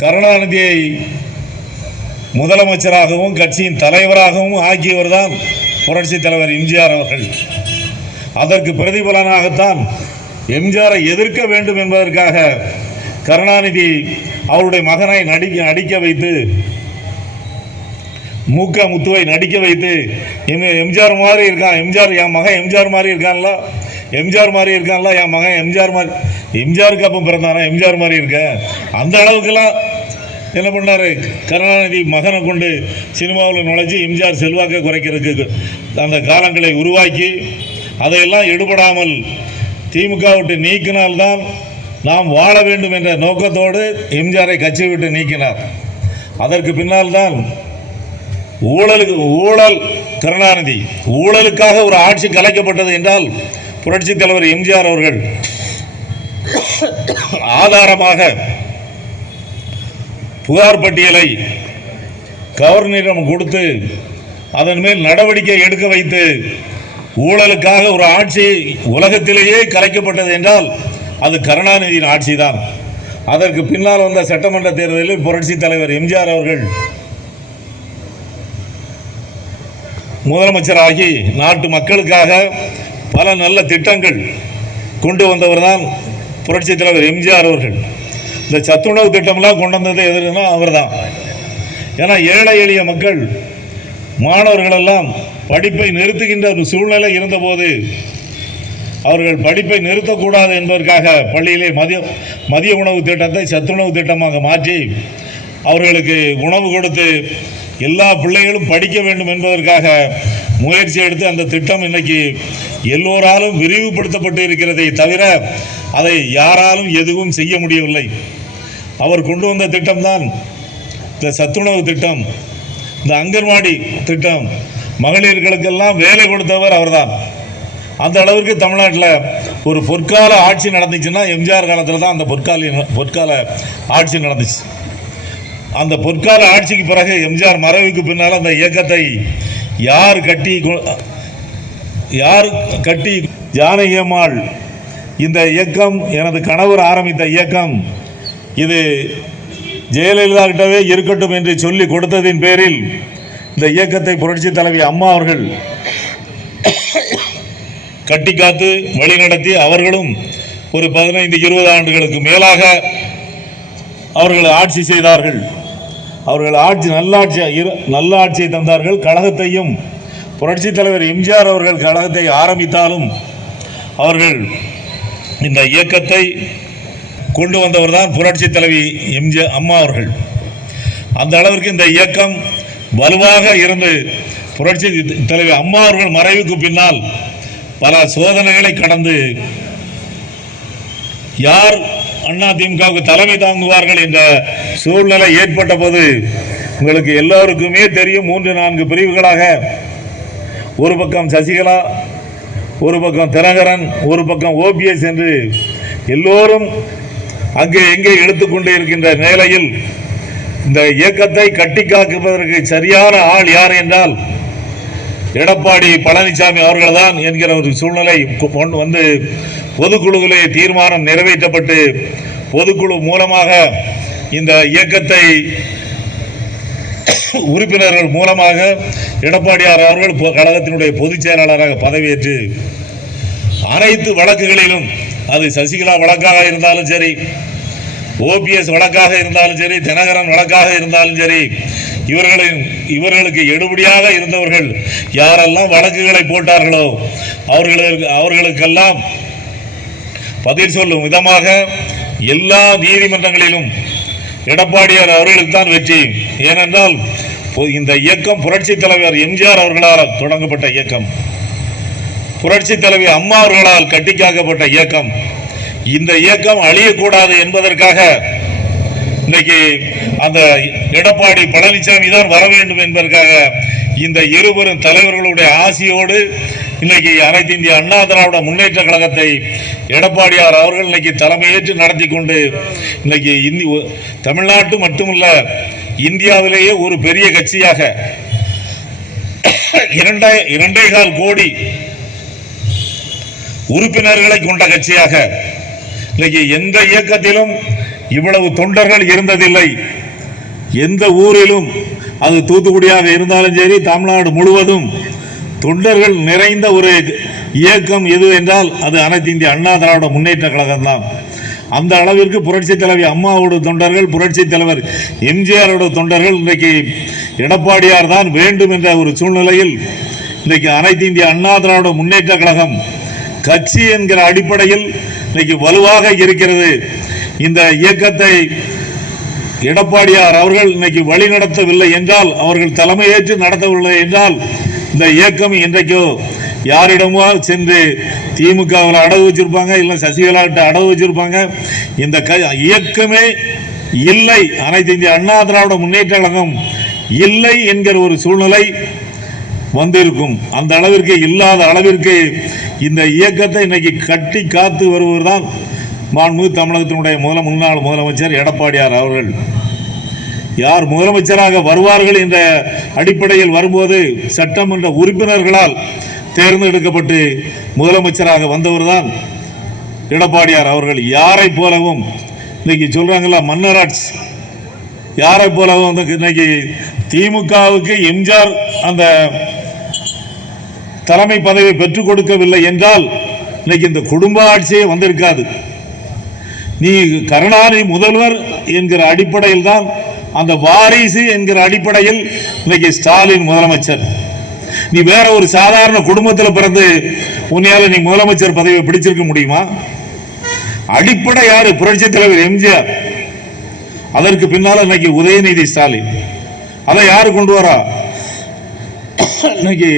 கருணாநிதியை முதலமைச்சராகவும் கட்சியின் தலைவராகவும் ஆக்கியவர்தான் புரட்சித் தலைவர் எம்ஜிஆர் அவர்கள். அதற்கு பிரதிபலனாகத்தான் எம்ஜிஆரை எதிர்க்க வேண்டும் என்பதற்காக கருணாநிதி அவருடைய மகனை நடிக்க வைத்து, மூக்க முத்துவை நடிக்க வைத்து, எம்ஜிஆர் மாதிரி இருக்கான், எம்ஜிஆர் என் மகன் எம்ஜிஆர் மாதிரி இருக்கான்ல, எம்ஜிஆர் மாதிரி இருக்கான்ல, என் மகன் எம்ஜிஆர் மாதிரி, எம்ஜிஆருக்கு அப்போ பிறந்தானா எம்ஜிஆர் மாதிரி இருக்க, அந்த அளவுக்குலாம் என்ன பண்ணார் கருணாநிதி மகனை கொண்டு சினிமாவில் நுழைச்சி எம்ஜிஆர் செல்வாக்கை குறைக்கிறதுக்கு அந்த காலங்களை உருவாக்கி, அதையெல்லாம் எடுபடாமல் திமுக விட்டு நீக்கினால்தான் நாம் வாழ வேண்டும் என்ற நோக்கத்தோடு எம்ஜிஆரை கட்சி விட்டு நீக்கினார். அதற்கு பின்னால் தான் ஊழல் கருணாநிதி ஊழலுக்காக ஒரு ஆட்சி கலைக்கப்பட்டது என்றால் புரட்சித் தலைவர் எம்ஜிஆர் அவர்கள் ஆதாரமாக புகார் பட்டியலை கவர்னரிடம் கொடுத்து அதன் மேல் நடவடிக்கை எடுக்க வைத்து ஊழலுக்காக ஒரு ஆட்சி உலகத்திலேயே கலைக்கப்பட்டது என்றால் அது கருணாநிதியின் ஆட்சி தான். அதற்கு பின்னால் வந்த சட்டமன்ற தேர்தலில் புரட்சித் தலைவர் எம்ஜிஆர் அவர்கள் முதலமைச்சராகி நாட்டு மக்களுக்காக பல நல்ல திட்டங்கள் கொண்டு வந்தவர் தான் புரட்சித் தலைவர் எம்ஜிஆர் அவர்கள். இந்த சத்துணவு திட்டம்லாம் கொண்டு வந்தது எதுனா அவர் தான். ஏன்னா ஏழை எளிய மக்கள் மாணவர்கள் எல்லாம் படிப்பை நிறுத்துகின்ற ஒரு சூழ்நிலை இருந்தபோது அவர்கள் படிப்பை நிறுத்தக்கூடாது என்பதற்காக பள்ளியிலே மதிய உணவு திட்டத்தை சத்துணவு திட்டமாக மாற்றி அவர்களுக்கு உணவு கொடுத்து எல்லா பிள்ளைகளும் படிக்க வேண்டும் என்பதற்காக முயற்சி எடுத்து அந்த திட்டம் இன்னைக்கு எல்லோராலும் விரிவுபடுத்தப்பட்டு இருக்கிறதை தவிர அதை யாராலும் எதுவும் செய்ய முடியவில்லை. அவர் கொண்டு வந்த திட்டம்தான் இந்த சத்துணவு திட்டம், இந்த அங்கன்வாடி திட்டம், மகளிர்களுக்கெல்லாம் வேலை கொடுத்தவர் அவர்தான். அந்த அளவிற்கு தமிழ்நாட்டில் ஒரு பொற்கால ஆட்சி நடந்துச்சுன்னா எம்ஜிஆர் காலத்தில் தான் அந்த பொற்கால ஆட்சி நடந்துச்சு. அந்த பொற்கால ஆட்சிக்கு பிறகு எம்ஜிஆர் மறைவுக்கு பின்னால் அந்த இயக்கத்தை யார் கட்டி ஜானகி அம்மாள் இந்த இயக்கம் எனது கணவர் ஆரம்பித்த இயக்கம் இது ஜெயலலிதா கிட்டவே இருக்கட்டும் என்று சொல்லி கொடுத்ததின் பேரில் இந்த இயக்கத்தை புரட்சி தலைவி அம்மா அவர்கள் கட்டி காத்து வழிநடத்தி அவர்களும் ஒரு 15-20 ஆண்டுகளுக்கு மேலாக அவர்கள் ஆட்சி செய்தார்கள். அவர்கள் நல்ல ஆட்சியை தந்தார்கள். கழகத்தையும் புரட்சித் தலைவர் எம்ஜிஆர் அவர்கள் கழகத்தை ஆரம்பித்தாலும் அவர்கள் இந்த இயக்கத்தை கொண்டு வந்தவர் தான் புரட்சித் தலைவி எம்ஜிஆர் அம்மா அவர்கள். அந்த அளவிற்கு இந்த இயக்கம் வலுவாக இருந்து புரட்சி தலைவி அம்மா அவர்கள் மறைவுக்கு பின்னால் பல சோதனைகளை கடந்து யார் அதிமுகவுக்கு தலைமை தாங்குவார்கள் என்ற சூழ்நிலை ஏற்பட்ட போது உங்களுக்கு எல்லோருக்குமே தெரியும். 3-4 பிரிவுகளாக, ஒரு பக்கம் சசிகலா, ஒரு பக்கம் தினகரன், ஒரு பக்கம் ஓபிஎஸ் என்று எல்லோரும் அங்கே எங்கே எடுத்துக்கொண்டு இருக்கின்ற நிலையில் இந்த இயக்கத்தை கட்டி காக்குவதற்கு சரியான ஆள் யார் என்றால் எடப்பாடி பழனிசாமி அவர்கள்தான் என்கிற ஒரு சூழ்நிலை வந்து பொதுக்குழுவிலே தீர்மானம் நிறைவேற்றப்பட்டு பொதுக்குழு மூலமாக இந்த இயக்கத்தை உறுப்பினர்கள் மூலமாக எடப்பாடியார் அவர்கள் கழகத்தினுடைய பொதுச் செயலாளராக பதவியேற்று அனைத்து வழக்குகளிலும், அது சசிகலா வழக்காக இருந்தாலும் சரி, ஓபிஎஸ் வழக்காக இருந்தாலும் சரி, தினகரன் வழக்காக இருந்தாலும் சரி, இவர்களுக்கு எடுபடியாக இருந்தவர்கள் யாரெல்லாம் வழக்குகளை போட்டார்களோ அவர்களுக்கெல்லாம் பதில் சொல்லும் விதமாக எல்லா நீதிமன்றங்களிலும் எடப்பாடியார் அவர்களுக்கு தான் வெற்றி. ஏனென்றால் இந்த இயக்கம் புரட்சி தலைவர் எம்ஜிஆர் அவர்களால் தொடங்கப்பட்ட இயக்கம், புரட்சி தலைவி அம்மா அவர்களால் கட்டிக்காக்கப்பட்ட இயக்கம். இந்த இயக்கம் அழியக்கூடாது என்பதற்காக இன்னைக்கு அந்த எடப்பாடி பழனிசாமி தான் வர வேண்டும் என்பதற்காக இந்த இருவரும் தலைவர்களுடைய ஆசையோடு இன்னைக்கு அனைத்து இந்திய அண்ணா திராவிட முன்னேற்ற கழகத்தை எடப்பாடியார் அவர்கள் இன்னைக்கு தலைமையேற்று நடத்தி கொண்டு இன்னைக்கு தமிழ்நாட்டு மட்டுமல்ல இந்தியாவிலேயே ஒரு பெரிய கட்சியாக 2.25 கோடி உறுப்பினர்களை கொண்ட கட்சியாக இன்னைக்கு எந்த இயக்கத்திலும் இவ்வளவு தொண்டர்கள் இருந்ததில்லை. எந்த ஊரிலும், அது தூத்துக்குடியாக இருந்தாலும் சரி, தமிழ்நாடு முழுவதும் தொண்டர்கள் நிறைந்த ஒரு இயக்கம் எது என்றால் அது அனைத்து இந்திய அண்ணா திராவிட முன்னேற்ற கழகம் தான். அந்த அளவிற்கு புரட்சி தலைவி அம்மாவோட தொண்டர்கள், புரட்சி தலைவர் எம்ஜிஆரோட தொண்டர்கள் இன்றைக்கு எடப்பாடியார் தான் வேண்டும் என்ற ஒரு சூழ்நிலையில் இன்றைக்கு அனைத்து இந்திய அண்ணா திராவிட முன்னேற்ற கழகம் கட்சி என்கிற அடிப்படையில் இன்னைக்கு வலுவாக இருக்கிறது. இந்த இயக்கத்தை எடப்பாடியார் அவர்கள் இன்னைக்கு வழி நடத்தவில்லை என்றால், அவர்கள் தலைமையேற்று நடத்தவில்லை என்றால், இந்த இயக்கம் இன்றைக்கோ யாரிடமோ சென்று திமுகவில் அடவு வச்சிருப்பாங்க, இல்லை சசிகலா கிட்ட அடவு வச்சிருப்பாங்க. இந்த இயக்கமே இல்லை, அனைத்து இந்திய அண்ணா திராவிட முன்னேற்ற கழகம் இல்லை என்கிற ஒரு சூழ்நிலை வந்திருக்கும். அந்த அளவிற்கு இல்லாத அளவிற்கு இந்த இயக்கத்தை இன்னைக்கு கட்டி காத்து வருவர் தான் மாண்புமிகு தமிழகத்தினுடைய முன்னாள் முதலமைச்சர் எடப்பாடியார் அவர்கள். யார் முதலமைச்சராக வருவார்கள் என்ற அடிப்படையில் வரும்போது சட்டமன்ற உறுப்பினர்களால் தேர்ந்தெடுக்கப்பட்டு முதலமைச்சராக வந்தவர் தான் எடப்பாடியார் அவர்கள். யாரை போலவும் இன்னைக்கு சொல்றாங்களா மன்னராட்சி, யாரை போலவும் இன்னைக்கு திமுகவுக்கு எம்ஜிஆர் அந்த தலைமை பதவியை பெற்றுக் கொடுக்கவில்லை என்றால் இன்னைக்கு இந்த குடும்ப ஆட்சியே வந்திருக்காது. நீ கருணாநிதி முதல்வர் என்கிற அடிப்படையில் தான், அந்த வாரிசு என்கிற அடிப்படையில் இன்னைக்கு ஸ்டாலின் முதலமைச்சர். நீ வேற ஒரு சாதாரண குடும்பத்தில் பிறந்து உன்னையால நீ முதலமைச்சர் பதவியை பிடிச்சிருக்க முடியுமா? அடிப்படை யாரு? புரட்சி தலைவர் எம்ஜிஆர். அதற்கு பின்னால இன்னைக்கு உதயநிதி ஸ்டாலின். அதை யாரு கொண்டு வரா? இன்னைக்கு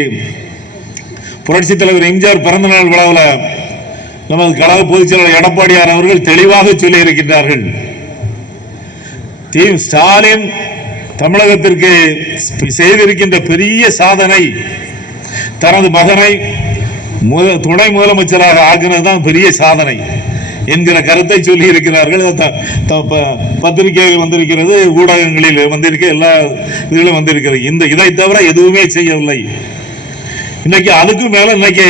புரட்சி தலைவர் எம்ஜிஆர் பிறந்த நாள் விழாவில் நமது கழக பொதுச் செயலாளர் எடப்பாடியார் அவர்கள் தெளிவாக சொல்லி இருக்கின்றார்கள். ஸ்டாலின் தமிழகத்திற்கு செய்திருக்கின்ற பெரிய சாதனை தனது மகனை துணை முதலமைச்சராக ஆக்கினதுதான் பெரிய சாதனை என்கிற கருத்தை சொல்லி இருக்கிறார்கள். பத்திரிகைகள் வந்திருக்கிறது, ஊடகங்களில் வந்திருக்க, எல்லா இதுகளும் வந்திருக்கிறது. இதை தவிர எதுவுமே செய்யவில்லை. இன்னைக்கு அதுக்கும் மேல இன்னைக்கு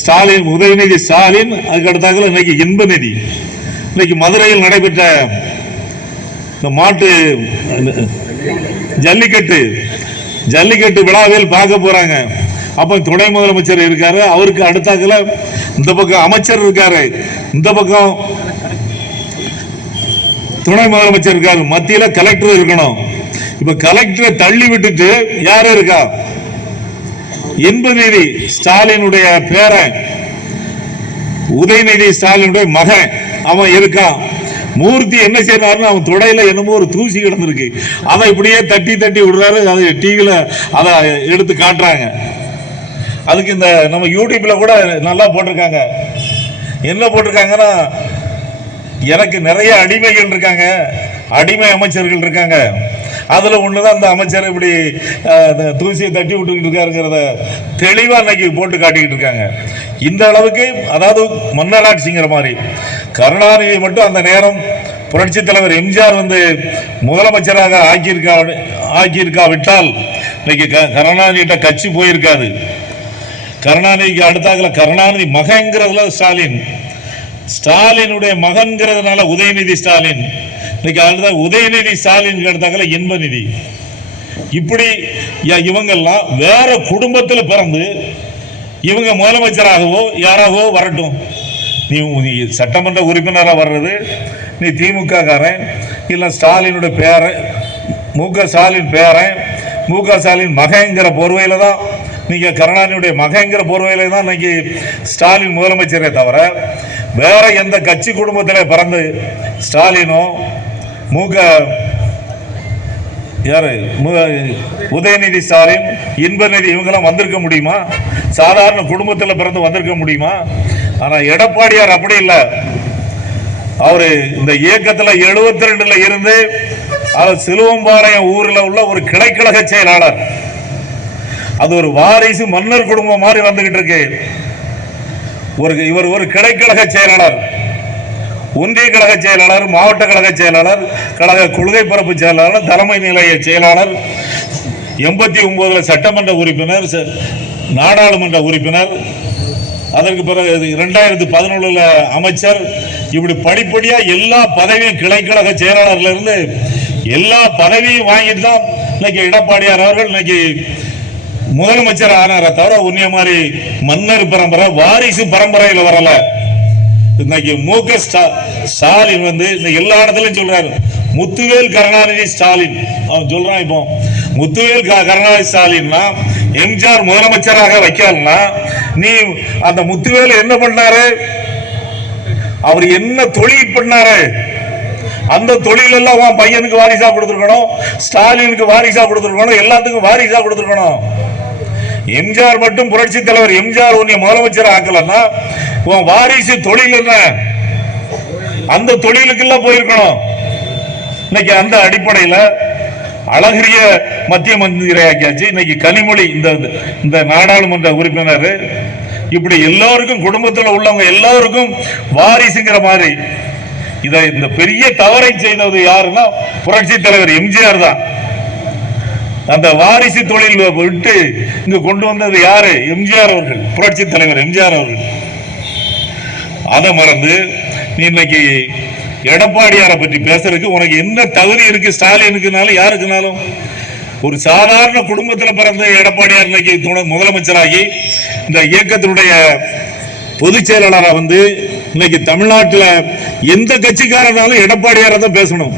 ஸ்டாலின், உதயநிதி ஸ்டாலின், அதுக்கு அடுத்தாக்க இன்னைக்கு இன்பநிதி. இன்னைக்கு மதுரையில் நடைபெற்ற இந்த மாட்டு ஜல்லிக்கட்டு விழாவில் பார்க்க போறாங்க. அப்ப துணை முதலமைச்சர் இருக்காரு, அவருக்கு அடுத்தாக்கல இந்த பக்கம் அமைச்சர் இருக்காரு, இந்த பக்கம் துணை முதலமைச்சர் இருக்காரு, மத்தியில கலெக்டர் இருக்கணும். இப்ப கலெக்டரை தள்ளி விட்டுட்டு யாரு இருக்கா? இன்பநிதி ஸ்டாலினுடைய பேரன், உதயநிதி ஸ்டாலினுடைய மகன் அவன் இருக்கான். மூர்த்தி என்ன செய்யறாருன்னு அவன் தொடையில என்னமோ ஒரு தூசி கிடந்திருக்கு, அதை இப்படியே தட்டி தட்டி விடுறாரு. அதை டிவியில அதை எடுத்து காட்டுறாங்க. அதுக்கு இந்த நம்ம யூடியூப்ல கூட நல்லா போட்டிருக்காங்க. என்ன போட்டிருக்காங்கன்னா, எனக்கு நிறைய அடிமைகள் இருக்காங்க, அடிமை அமைச்சர்கள் இருக்காங்க, அதுல ஒண்ணுதான் அந்த அமைச்சர் இப்படி தூசியை தட்டி விட்டுக்கிட்டு இருக்காருங்கிறத தெளிவா இன்னைக்கு போட்டு காட்டிக்கிட்டு இருக்காங்க. இந்த அளவுக்கு, அதாவது மன்னராட்சிங்கிற மாதிரி. கருணாநிதி மட்டும் அந்த நேரம் புரட்சி தலைவர் எம்ஜிஆர் வந்து முதலமைச்சராக ஆக்கியிருக்காவிட்டால் இன்னைக்கு கருணாநிதிட்ட கட்சி போயிருக்காது. கருணாநிதிக்கு அடுத்தாக்கல கருணாநிதி மகன்கிறதுல ஸ்டாலினுடைய மகன்கிறதுனால உதயநிதி ஸ்டாலின், இன்னைக்கு அடுத்த உதயநிதி ஸ்டாலின் அடுத்தாக்கல இன்பநிதி. இப்படி இவங்கெல்லாம் வேற குடும்பத்தில் பிறந்து இவங்க முதலமைச்சராகவோ யாராகவோ வரட்டும். நீ சட்டமன்ற உறுப்பினராக வர்றது, நீ திமுக காரன், இல்லை ஸ்டாலினுடைய பேரன், முக ஸ்டாலின் பேரன், முக ஸ்டாலின் மகங்கிற போர்வையில தான், நீங்க கருணாநிதியுடைய மகங்கிற போர்வையில தான் இன்னைக்கு ஸ்டாலின் முதலமைச்சரே தவிர வேற எந்த கட்சி குடும்பத்தில் பிறந்து ஸ்டாலினோ உதயநிதி ஸ்டாலின், இன்பநிதி இவங்கெல்லாம் வந்திருக்க முடியுமா? சாதாரண குடும்பத்தில் பிறந்து வந்திருக்க முடியுமா? ஆனா எடப்பாடியார் அப்படி இல்லை. அவரு இந்த இயக்கத்தில் 72ல இருந்து அவர் சிலுவம்பாளையம் ஊரில் உள்ள ஒரு கிளைக்கழக செயலாளர். அது ஒரு வாரிசு மன்னர் குடும்பம் மாதிரி வந்துகிட்டு இருக்கு. இவர் ஒரு கிளைக்கழக செயலாளர், ஒன்றிய கழக செயலாளர், மாவட்ட கழக செயலாளர், கழக கொள்கை பரப்பு செயலாளர், தலைமை நிலைய செயலாளர், 89 சட்டமன்ற உறுப்பினர், நாடாளுமன்ற உறுப்பினர், அதற்கு பிறகு 2011 அமைச்சர், இப்படி படிப்படியா எல்லா பதவியும் கிளைக்கழக செயலாளர்ல இருந்து எல்லா பதவியும் வாங்கிட்டு தான் இன்னைக்கு எடப்பாடியார் அவர்கள் இன்னைக்கு முதலமைச்சர் ஆனார தவிர உன்னிய மாதிரி மன்னர் பரம்பரை வாரிசு பரம்பரையில் வரல. இன்னைக்கு மு.க. ஸ்டாலின் இன்னைக்கு எல்லா இடத்துலயும் சொல்றாரு முத்துவேல் கருணாநிதி ஸ்டாலின். அவன் சொல்றான் இப்போ முத்துவேல் கருணாநிதி ஸ்டாலின்னா எம்ஜிஆர் முதலமைச்சராக வைக்கலன்னா நீ அந்த முத்துவேல் என்ன பண்ணாரு, அவர் என்ன தொழில் பண்ணாரு, அந்த தொழில் எல்லாம் உன் பையனுக்கு வாரிசா கொடுத்துருக்கணும், ஸ்டாலினுக்கு வாரிசா கொடுத்துருக்கணும், எல்லாத்துக்கும் வாரிசா கொடுத்துருக்கணும். எம்ஜிஆர் மட்டும் புரட்சி தலைவர் எம்ஜிஆர் உன்னை முதலமைச்சர் ஆக்கலன்னா உன் வாரிசு தொழில் என்ன, அந்த தொழிலுக்கு எல்லாம் போயிருக்கணும். இன்னைக்கு அந்த அடிப்படையில் அழகிரிய மத்திய மந்திரி ஆக்கியாச்சு. இன்னைக்கு கனிமொழி இந்த நாடாளுமன்ற உறுப்பினர் இப்படி எல்லாருக்கும் குடும்பத்தில் உள்ளவங்க எல்லாருக்கும் வாரிசுங்கிற மாதிரி இந்த பெரிய தவறை செய்தது யாருன்னா புரட்சி தலைவர் எம்ஜிஆர் தான். அந்த வாரிசு தொழில் விட்டு இங்க கொண்டு வந்தது யாரு? எம்ஜிஆர் அவர்கள், புரட்சி தலைவர் எம்ஜிஆர் அவர்கள். அதை மறந்து நீ இன்னைக்கு எடப்பாடியாரை பற்றி பேசுறதுக்கு உனக்கு என்ன தகுதி இருக்கு? ஸ்டாலினுக்குனாலும் யாருக்குனாலும் ஒரு சாதாரண குடும்பத்தில் பிறந்த எடப்பாடியார் இன்னைக்கு முதலமைச்சராகி இந்த இயக்கத்தினுடைய பொதுச் செயலாளராக இன்னைக்கு தமிழ்நாட்டில் எந்த கட்சிக்காரனாலும் எடப்பாடியாரை தான் பேசணும்.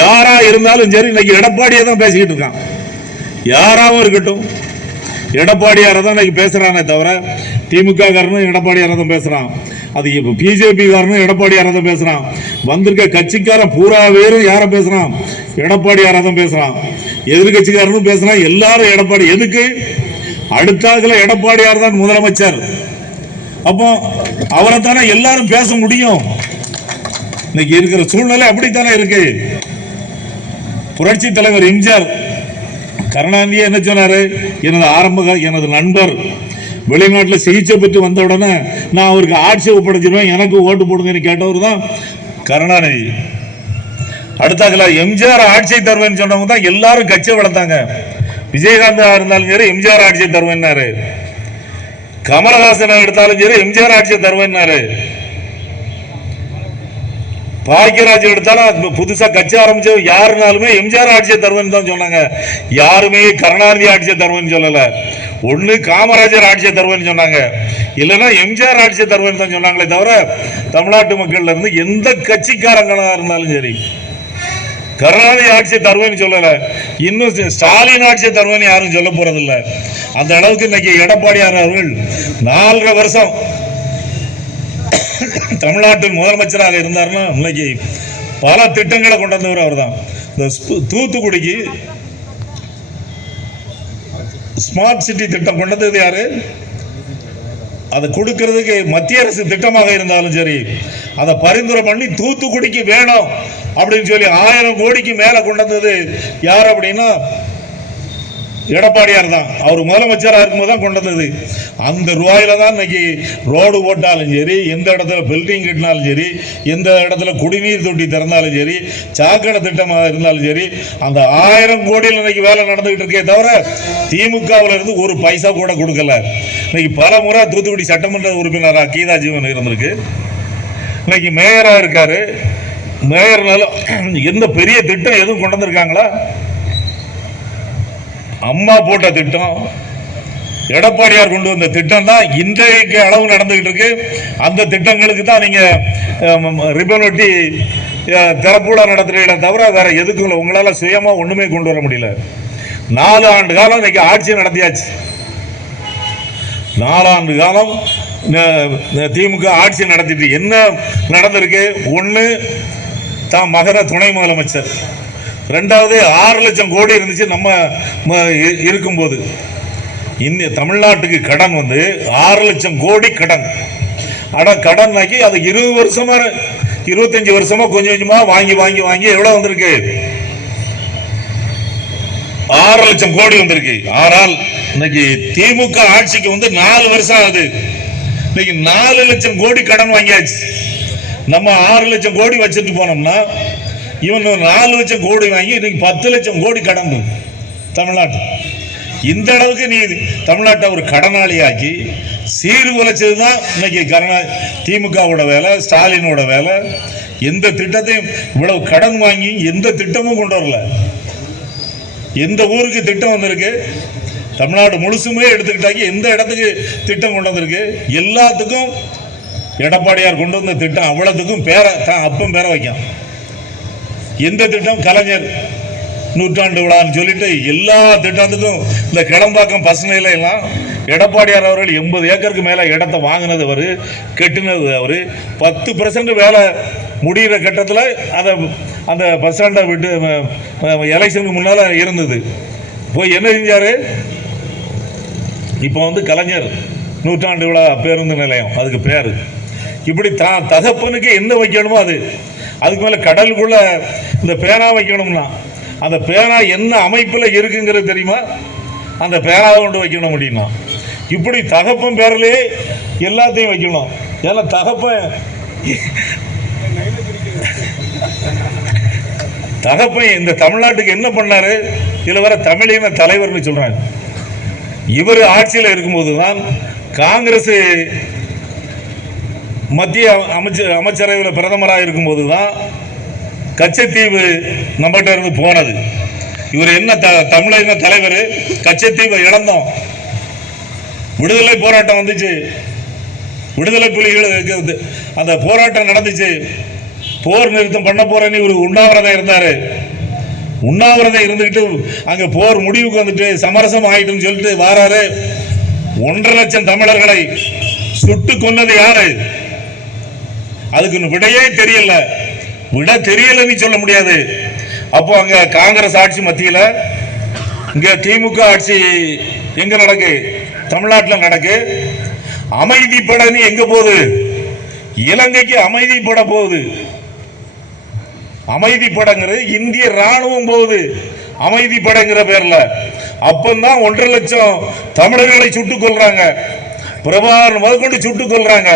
யாரா இருந்தாலும் சரி இன்னைக்கு எடப்பாடியை தான் பேசிக்கிட்டு இருக்கான். யாராவும் இருக்கட்டும் எடப்பாடியாரை தான் இன்னைக்கு பேசுறானே தவிர திமுக காரனும் எடப்பாடியாரை தான் பேசுறான், அது பிஜேபி காரனும் எடப்பாடியாரை தான் பேசுறான், வந்திருக்க கட்சிக்காரன் பூரா வேறும் யாரை பேசுறான்? எடப்பாடியாரை தான் பேசுறான். எதிர்கட்சிக்காரனும் பேசுறான், எல்லாரும் எடப்பாடி. எதுக்கு? அடுத்தாதுல எடப்பாடியார் தான் முதலமைச்சர். அப்போ அவரை தானே எல்லாரும் பேச முடியும். இன்னைக்கு இருக்கிற சூழ்நிலை அப்படித்தானே இருக்கு. புரட்சி தலைவர் எம்ஜிஆர் கருணாநிதி என்ன சொன்னாரு? எனது நண்பர் வெளிநாட்டில் சிகிச்சை பெற்று வந்த உடனே நான் அவருக்கு ஆட்சி ஒப்படைச்சிருவேன், எனக்கு ஓட்டு போடுங்கன்னு கேட்டவர் தான் கருணாநிதி. அடுத்தாக்கல எம்ஜிஆர் ஆட்சியை தருவேன்னு சொன்னவங்க தான் எல்லாரும் கட்சியை வளர்த்தாங்க. விஜயகாந்த் இருந்தாலும் சரி எம்ஜிஆர் ஆட்சியை தருவேன்னாரு, கமலஹாசன் எடுத்தாலும் சரி எம்ஜிஆர் ஆட்சியை தருவேன்னாரு, பாக்கியராஜ் எடுத்தாலும் புதுசா கட்சி ஆரம்பிச்ச யாருனாலுமே எம்ஜிஆர் ஆட்சியை தருவேன்னு தான் சொன்னாங்க. யாருமே கருணாநிதி ஆட்சியை தருவேன்னு சொல்லல. ஒண்ணு காமராஜர் ஆட்சியை தருவேன்னு சொன்னாங்க, இல்லைன்னா எம்ஜிஆர் ஆட்சியை தருவேன்னு தான் சொன்னாங்களே தவிர தமிழ்நாட்டு மக்கள்ல இருந்து எந்த கட்சிக்காரங்களா இருந்தாலும் சரி கருணாநிதி ஆட்சியை தருவேன்னு சொல்லல. இன்னும் ஸ்டாலின் ஆட்சியை தருவேன்னு யாரும் சொல்ல போறது இல்லை. அந்த அளவுக்கு இன்னைக்கு எடப்பாடியார் அவர்கள் 4.5 வருஷம் தமிழ்நாட்டின் முதலமைச்சராக இருந்தார்னா இன்னைக்கு பல திட்டங்களை கொண்டு வந்தவர் அவர் தான். இந்த தூத்துக்குடிக்கு ஸ்மார்ட் சிட்டி திட்டம் கொண்டு வந்தது யாரு? அதை கொடுக்கிறதுக்கு மத்திய அரசு திட்டமாக இருந்தாலும் சரி அதை பரிந்துரை பண்ணி தூத்துக்குடிக்கு வேணும் அப்படின்னு சொல்லி 1000 கோடிக்கு மேல கொண்டு வந்தது யார் அப்படின்னா எடப்பாடியார் தான். அவர் முதலமைச்சராக இருக்கும்போது தான் கொண்டு வந்தது. அந்த ரூபாயில தான் இன்னைக்கு ரோடு போட்டாலும் சரி, எந்த இடத்துல பில்டிங் கட்டினாலும் சரி, எந்த இடத்துல குடிநீர் தொட்டி திறந்தாலும் சரி, சாக்கடை திட்டமாக இருந்தாலும் சரி, அந்த 1000 கோடியில் இன்னைக்கு வேலை நடந்துகிட்டு இருக்கே தவிர திமுகவில் இருந்து ஒரு பைசா கூட கொடுக்கல. இன்னைக்கு பல முறை தூத்துக்குடி சட்டமன்ற உறுப்பினராக கீதா ஜீவன் இருந்திருக்கு, இன்னைக்கு மேயரா இருக்காரு. மேயர்னால எந்த பெரிய திட்டம் எதுவும் கொண்டு வந்திருக்காங்களா? அம்மா போட்ட திட்டம், எடப்பாடியார் கொண்டு வந்த திட்டம் தான் இன்றைக்கு அளவு நடந்துகிட்டு இருக்கு. அந்த திட்டங்களுக்கு தான் நீங்க ரிப்பன் ஒட்டி திறப்புலா நடத்துறீங்க தவிர வேற எதுக்கும் உங்களால சுயமா ஒண்ணுமே கொண்டு வர முடியல. 4 ஆண்டு காலம் இன்னைக்கு ஆட்சி நடத்தியாச்சு. 4 ஆண்டு காலம் திமுக ஆட்சி நடத்திட்டு என்ன நடந்திருக்கு? ஒண்ணு தான் மகன துணை முதலமைச்சர், 2வது 6 லட்சம் கோடி இருந்துச்சு நம்ம இருக்கும்போது. இந்திய தமிழ்நாட்டுக்கு கடன் 6 லட்சம் கோடி கடன். ஆனால் கடன் ஆக்கி அது 20 வருஷமா 25 வருஷமா கொஞ்சம் கொஞ்சமா வாங்கி வாங்கி வாங்கி எவ்வளவு வந்திருக்கு? 6 லட்சம் கோடி வந்திருக்கு. ஆனால் இன்னைக்கு திமுக ஆட்சிக்கு 4 வருஷம் ஆகுது. இன்னைக்கு 4 லட்சம் கோடி கடன் வாங்கியாச்சு. நம்ம 6 லட்சம் கோடி வச்சுட்டு போனோம்னா இவன் 4 லட்சம் கோடி வாங்கி இன்னைக்கு 10 லட்சம் கோடி கடன் தமிழ்நாட்டு. இந்த அளவுக்கு நீ தமிழ்நாட்டை ஒரு கடனாளியாக்கி சீர்குலைச்சதுதான் இன்னைக்கு திமுகவோட வேலை, ஸ்டாலினோட வேலை. எந்த திட்டத்தையும் இவ்வளவு கடன் வாங்கி எந்த திட்டமும் கொண்டு வரல. எந்த ஊருக்கு திட்டம் வந்திருக்கு? தமிழ்நாடு முழுசுமே எடுத்துக்கிட்டாக்கி எந்த இடத்துக்கு திட்டம் கொண்டு வந்திருக்கு? எல்லாத்துக்கும் எடப்பாடியார் கொண்டு வந்த திட்டம் அவ்வளவுக்கும் பேரை அப்பம் பேர வைக்கும். எந்த திட்டம்? கலைஞர் நூற்றாண்டு விழான்னு சொல்லிட்டு எல்லா திட்டத்துக்கும் இந்த கிளம்பாக்கம் பசுமையில எல்லாம் எடப்பாடியார் அவர்கள் 80 ஏக்கருக்கு மேல இடத்தை வாங்கினது அவரு, கெட்டினது அவரு. 10% வேலை முடிகிற கட்டத்தில் அதை அந்த பஸ் ஸ்டாண்டை விட்டு எலெக்ஷனுக்கு முன்னால இருந்தது. போய் என்ன செஞ்சாரு? இப்போ கலைஞர் நூற்றாண்டு விழா பேருந்து நிலையம் அதுக்கு பேரு. இப்படி தகப்பனுக்கு என்ன வைக்கணுமோ அதுக்கு மேல கடலுக்குள்ள இந்த பேனா வைக்கணும்னா அந்த பேனா என்ன அமைப்பில் இருக்குங்கிறது தெரியுமா? அந்த பேனாவை கொண்டு வைக்கணும் முடியுமா? இப்படி தகப்பன் பேரிலே எல்லாத்தையும் வைக்கணும். ஏன்னா தகப்பன் இந்த தமிழ்நாட்டுக்கு என்ன பண்ணாரு? இதுல வர தமிழின தலைவர்னு சொல்றாங்க. இவர் ஆட்சியில் இருக்கும்போது தான் காங்கிரஸ் மத்திய அமைச்சரவையில் பிரதமராக இருக்கும்போது தான் கச்சத்தீவு நம்மகிட்ட இருந்து போனது. இவர் என்ன தமிழின தலைவர்? கச்சத்தீவை இழந்தோம், விடுதலை போராட்டம் வந்துச்சு, விடுதலை புலிகள் அந்த போராட்டம் நடந்துச்சு, போர் நிறுத்தம் பண்ண போறேன்னு இவர் உண்ணாவிரதம் இருந்தாரு. உண்ணாவிரதம் இருந்துகிட்டு அங்க போர் முடிவுக்கு வந்துட்டு சமரசம் ஆயிட்டுன்னு சொல்லிட்டு வாராரு. 1.5 லட்சம் தமிழர்களை சுட்டு கொன்னது யாரு? அதுக்கு விடையே தெரியல. விட தெரியலன்னு சொல்ல முடியாது. அப்போ அங்க காங்கிரஸ் ஆட்சி மத்தியில, இங்க திமுக ஆட்சி எங்க நடக்கு? தமிழ்நாட்டில் நடக்கு. அமைதி படன்னு எங்க போகுது? இலங்கைக்கு அமைதி பட போகுது. அமைதி படங்கிறது இந்திய ராணுவம் போகுது அமைதி படங்கிற பேர்ல. அப்பந்தான் 1.5 லட்சம் தமிழர்களை சுட்டுக் கொள்றாங்க. பிரபாகரன் முதற்கொண்டு சுட்டுக் கொள்றாங்க.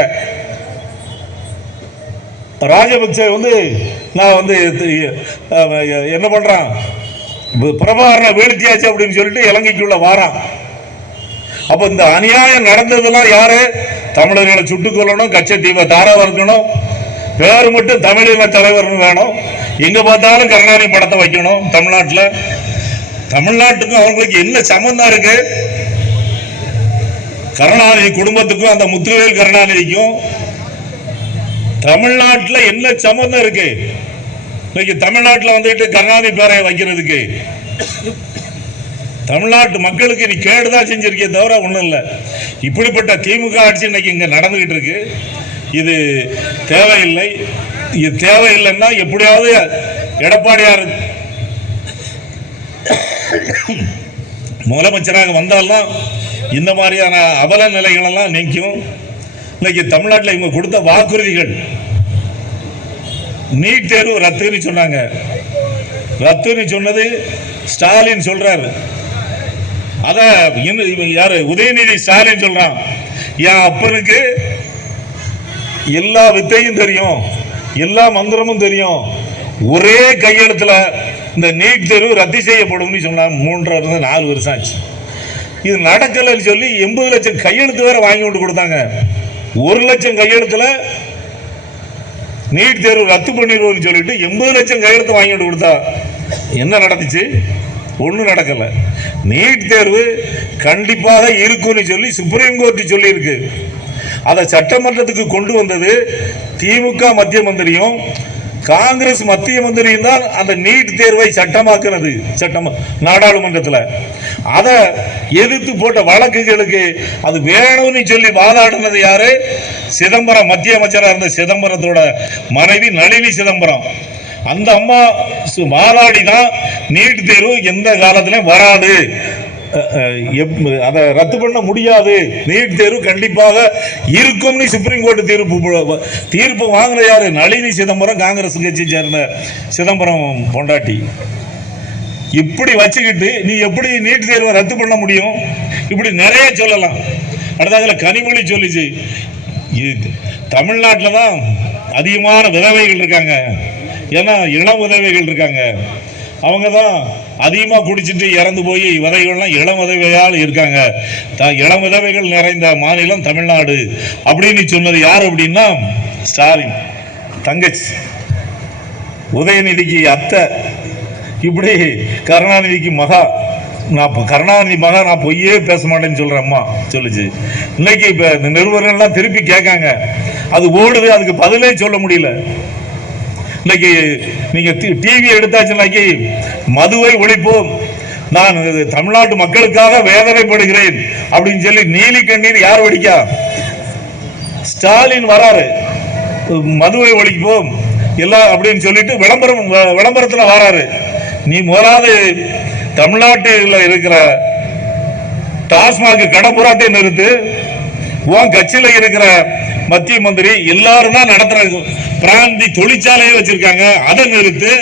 ராஜபக்ச நான் என்ன பண்றான்? பிரபாகரனை வீழ்த்தியாச்சு அப்படின்னு சொல்லிட்டு இலங்கைக்குள்ள வாரான். அப்ப இந்த அநியாயம் நடந்ததெல்லாம் யாரு? தமிழர்களை சுட்டுக் கொள்ளணும், கச்சத்தீவை தாராவ இருக்கணும், பேர் மட்டும் தமிழின தலைவர்னு வேணும். எங்க பார்த்தாலும் கருணாநிதி படத்தை வைக்கணும். தமிழ்நாட்டுக்கும் அவங்களுக்கு என்ன சம்பந்தம் இருக்கு? கருணாநிதி குடும்பத்துக்கும் அந்த முத்துவேல் கருணாநிதிக்கும் தமிழ்நாட்டில் என்ன சம்பந்தம் இருக்கு? இன்னைக்கு தமிழ்நாட்டில் கருணாநிதி பேரை வைக்கிறதுக்கு தமிழ்நாட்டு மக்களுக்கு நீ கேடுதான் செஞ்சிருக்கே தவிர ஒண்ணும் இல்லை. இப்படிப்பட்ட திமுக ஆட்சி இன்னைக்கு இங்க நடந்துகிட்டு இருக்கு. இது தேவையில்லை. இது தேவையில்லைன்னா எப்படியாவது எடப்பாடியார் முதலமைச்சராக வந்தால்தான் இந்த மாதிரியான அவல நிலைகள் எல்லாம் நீக்கும். இன்னைக்கு தமிழ்நாட்டில் இவங்க கொடுத்த வாக்குறுதிகள், நீட் தேர்வு ரத்துன்னு சொன்னாங்க. ரத்துன்னு சொன்னது ஸ்டாலின் சொல்றாரு. அத யாரு? உதயநிதி ஸ்டாலின் சொல்றான், என் அப்பனுக்கு எல்லா வித்தையும் தெரியும், எல்லா மந்திரமும் தெரியும், ஒரே கையெழுத்துல இந்த நீட் தேர்வு ரத்து செய்யப்படும் சொன்னாங்க. 3-4 வருஷம் ஆச்சு. இது நடக்கலன்னு சொல்லி 80 லட்சம் கையெழுத்து வேற வாங்கி கொண்டு கொடுத்தாங்க. 1 லட்சம் கையெழுத்துல நீட் தேர்வு ரத்து பண்ணிடுவோம்னு சொல்லிட்டு 80 லட்சம் கையெழுத்து வாங்கி கொண்டு கொடுத்தா என்ன நடந்துச்சு? ஒன்றும் நடக்கல. நீட் தேர்வு கண்டிப்பாக இருக்கும்னு சொல்லி சுப்ரீம் கோர்ட் சொல்லி இருக்கு. அதை சட்டமன்றத்துக்கு கொண்டு வந்தது திமுக மத்திய மந்திரியும் காங்கிரஸ் மத்திய மந்திரியும் தான் அந்த நீட் தேர்வை சட்டமாக்குனது நாடாளுமன்றத்தில். அதை எதிர்த்து போட்ட வழக்குகளுக்கு அது வேணும்னு சொல்லி வாதாடினது யாரு? சிதம்பரம், மத்திய அமைச்சராக இருந்த சிதம்பரத்தோட மனைவி நளினி சிதம்பரம். அந்த அம்மா வாதாடி தான் நீட் தேர்வு எந்த காலத்திலும் வராது, அதை ரத்து பண்ண முடியாது, நீட் தேர்வு கண்டிப்பாக இருக்கும்னு சுப்ரீம் கோர்ட் தீர்ப்பு வாங்கின யாரு? நளினி சிதம்பரம், காங்கிரஸ் கட்சி சேர்ந்த சிதம்பரம் பொண்டாட்டி. இப்படி வச்சுக்கிட்டு நீ எப்படி நீட் தேர்வை ரத்து பண்ண முடியும்? இப்படி நிறைய சொல்லலாம். அடுத்ததுல கனிமொழி சொல்லிச்சு, தமிழ்நாட்டில் தான் அதிகமான விதவைகள் இருக்காங்க, ஏன்னா இளம் விதவைகள் இருக்காங்க, அவங்க தான் அதிகமாக குடிச்சிட்டு இறந்து போய் விதைகள்லாம் இளம் விதவையால் இருக்காங்க. இளம் விதவைகள் நிறைந்த மாநிலம் தமிழ்நாடு அப்படின்னு சொன்னது யார் அப்படின்னா ஸ்டாலின் தங்கச்சி, உதயநிதிக்கு அத்தை, இப்படி கருணாநிதிக்கு மகா. நான் கருணாநிதி மகா நான் பொய்யே பேச மாட்டேன்னு சொல்கிறேன் அம்மா சொல்லிச்சு. இன்னைக்கு இப்போ இந்த நிருபர்கள்லாம் திருப்பி கேட்காங்க, அது ஓடுது, அதுக்கு பதிலே சொல்ல முடியல. இன்னைக்கு நீங்கள் டிவி எடுத்தாச்சுன்னாக்கி மதுவை ஒழிப்போம், நான் தமிழ்நாட்டு மக்களுக்காக வேதனைப்படுகிறேன் அப்படின்னு சொல்லி நீலி கண்ணீர் யார் வடிக்கா? ஸ்டாலின் வராரு, மதுவை ஒழிப்போம் எல்லாம் அப்படின்னு சொல்லிட்டு விளம்பரத்தில் வராரு. நீ முதலாவது தமிழ்நாட்டில் இருக்கிற டாஸ்மாக் கடை புறாட்டை நிறுத்து. உன் கட்சியில் இருக்கிற மத்திய மந்திரி எல்லாரும் தான் நடத்துற பிராந்தி தொழிற்சாலையை வச்சிருக்காங்க, அதை நிறுத்து.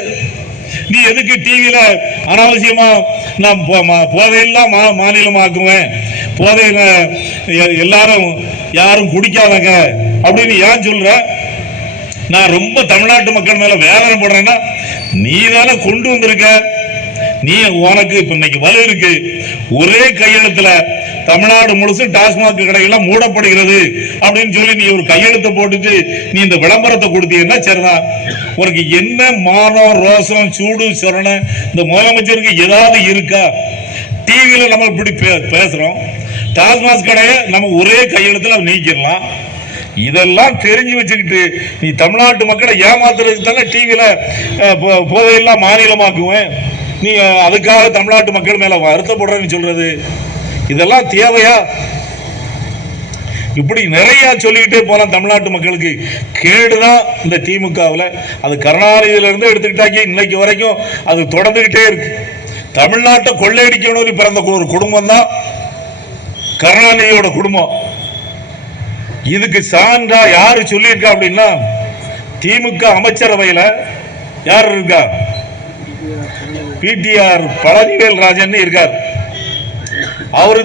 நீ எதுக்கு டிவியில அனாவசியமா நான் போதையெல்லாம் மாநிலமாக்குவேன், போதையில எல்லாரும் யாரும் குடிக்காதங்க அப்படின்னு ஏன் சொல்ற? நான் ரொம்ப தமிழ்நாட்டு மக்கள் மேல வேதனை போடுறேன்னா நீ தானே கொண்டு வந்திருக்க. நீ உனக்கு இப்ப இன்னைக்கு வலு இருக்கு, ஒரே கையெழுத்துல தமிழ்நாடு முழுசு டாஸ்மாக் கடைகள்லாம் மூடப்படுகிறது அப்படின்னு சொல்லி நீ ஒரு கையெழுத்தை போட்டுட்டு நீ இந்த விளம்பரத்தை கொடுத்தீங்கன்னா சரிதான். உனக்கு என்ன மானம் ரோசம் சூடு சொரணை இந்த முதலமைச்சருக்கு ஏதாவது இருக்கா? டிவியில நம்ம இப்படி பேசுறோம், டாஸ்மாக் கடையை நம்ம ஒரே கையெழுத்துல நீக்கிடலாம். இதெல்லாம் தெரிஞ்சு வச்சுக்கிட்டு நீ தமிழ்நாட்டு மக்களை ஏமாத்துறதுக்கு தானே டிவியில போதையெல்லாம் மாநிலமாக்குவேன், நீ அதுக்காக தமிழ்நாட்டு மக்கள் மேல வருத்தப்படுறன்னு சொல்றது இதெல்லாம் தேவையா? இப்படி நிறைய சொல்லிக்கிட்டே போலாம். தமிழ்நாட்டு மக்களுக்கு கேடுதான் இந்த திமுகவில். அது கருணாநிதியில இருந்து எடுத்துக்கிட்டாக்கி இன்னைக்கு வரைக்கும் அது தொடர்ந்துகிட்டே இருக்கு. தமிழ்நாட்டை கொள்ளையடிக்கணும்னு பிறந்த ஒரு குடும்பம் தான் கருணாநிதியோட குடும்பம். இதுக்கு சான்றா யாரு சொல்லியிருக்கா அப்படின்னா திமுக அமைச்சரவையில் யார் இருக்கா? பிடிஆர் பழனிவேல் ராஜன் இருக்கார். அவரு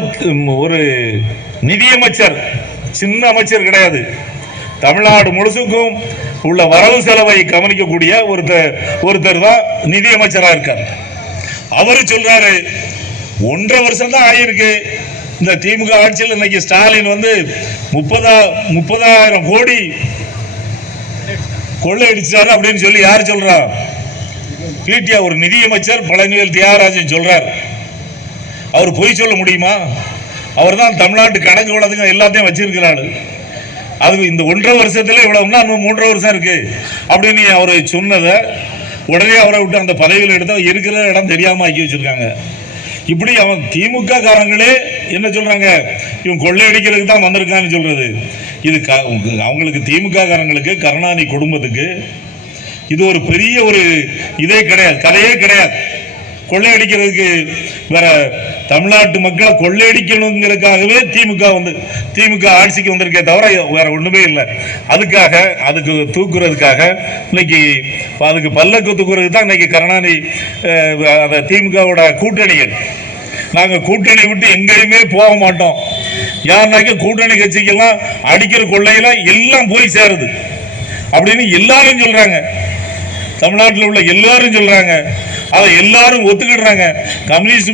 ஒரு நிதியமைச்சர், சின்ன அமைச்சர் கிடையாது. தமிழ்நாடு முழுசுக்கும் உள்ள வரவு செலவை கவனிக்கக்கூடிய ஒருத்தர் தான் நிதியமைச்சரா இருக்கார். அவரு சொல்றாரு 1.5 வருஷம் தான் ஆயிருக்கு இந்த திமுக ஆட்சியில். இன்னைக்கு ஸ்டாலின் 30,000 கோடி கொள்ளையடிச்சாரு அப்படின்னு சொல்லி யார் சொல்றா? பிடிஆர் ஒரு நிதியமைச்சர் பழனிவேல் தியாகராஜன் சொல்றார். அவர் பொய் சொல்ல முடியுமா? அவர் தான் தமிழ்நாட்டு கணக்கு வழக்கு எல்லாத்தையும் வச்சிருக்கிறாரு. அது இந்த 1.5 வருஷத்துல இவ்வளவுன்னா இன்னும் 3.5 வருஷம் இருக்கு அப்படின்னு அவரை சொன்னதை உடனே அவரை விட்டு அந்த பதவியில் எடுத்து இருக்கிற இடம் தெரியாம ஆக்கி வச்சிருக்காங்க. இப்படி அவன் திமுக காரங்களே என்ன சொல்றாங்க, இவன் கொள்ளையடிக்கிறதுக்கு தான் வந்திருக்கான்னு சொல்றது. இது அவங்களுக்கு திமுக காரங்களுக்கு கருணாநிதி குடும்பத்துக்கு இது ஒரு பெரிய ஒரு இதே கிடையாது, கதையே கிடையாது. கொள்ளையடிக்கிறதுக்கு வேற தமிழ்நாட்டு மக்களை கொள்ளையடிக்கணுங்கிறதுக்காகவே திமுக ஆட்சிக்கு வந்திருக்கே தவிர வேற ஒண்ணுமே இல்லை. அதுக்கு தூக்குறதுக்காக இன்னைக்கு அதுக்கு பல்லக்கு தூக்குறதுக்கு தான் இன்னைக்கு கருணாநிதி திமுகவோட கூட்டணிகள். நாங்க கூட்டணி விட்டு எங்கேயுமே போக மாட்டோம். யாருனாக்க கூட்டணி கட்சிக்கெல்லாம் அடிக்கிற கொள்ளையில எல்லாம் போய் சேருது அப்படின்னு எல்லாரும் சொல்றாங்க. தமிழ்நாட்டில் உள்ள எல்லாரும் சொல்றாங்க, அதை எல்லாரும் ஒத்துக்கிடுறாங்க. கம்யூனிஸ்ட்